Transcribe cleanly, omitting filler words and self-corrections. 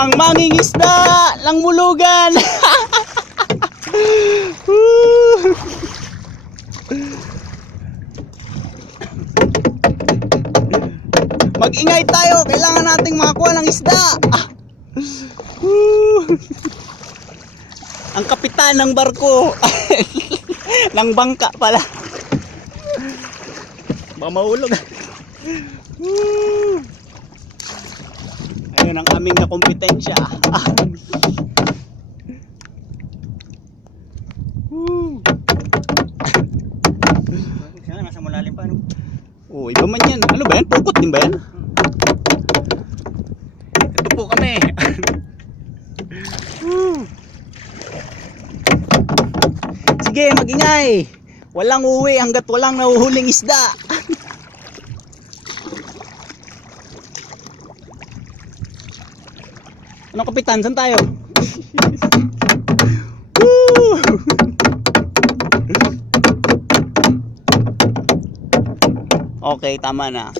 Ang mangingisda ng Mulugan. Mag-ingay tayo, kailangan nating makakuha ng isda. Ang kapitan ng barko. Ng bangka pala. Baka mahulog. Ayun ang aming nakompetensya. Nasa malalim pa, no? Oh, iba man yan. Ano ba yan? Pukot din ba yan? Ito po kami. Sige, mag-ingay. Walang uwi hanggat walang nahuhuling isda. Ano kapitan? Saan tayo? Okay, tama na.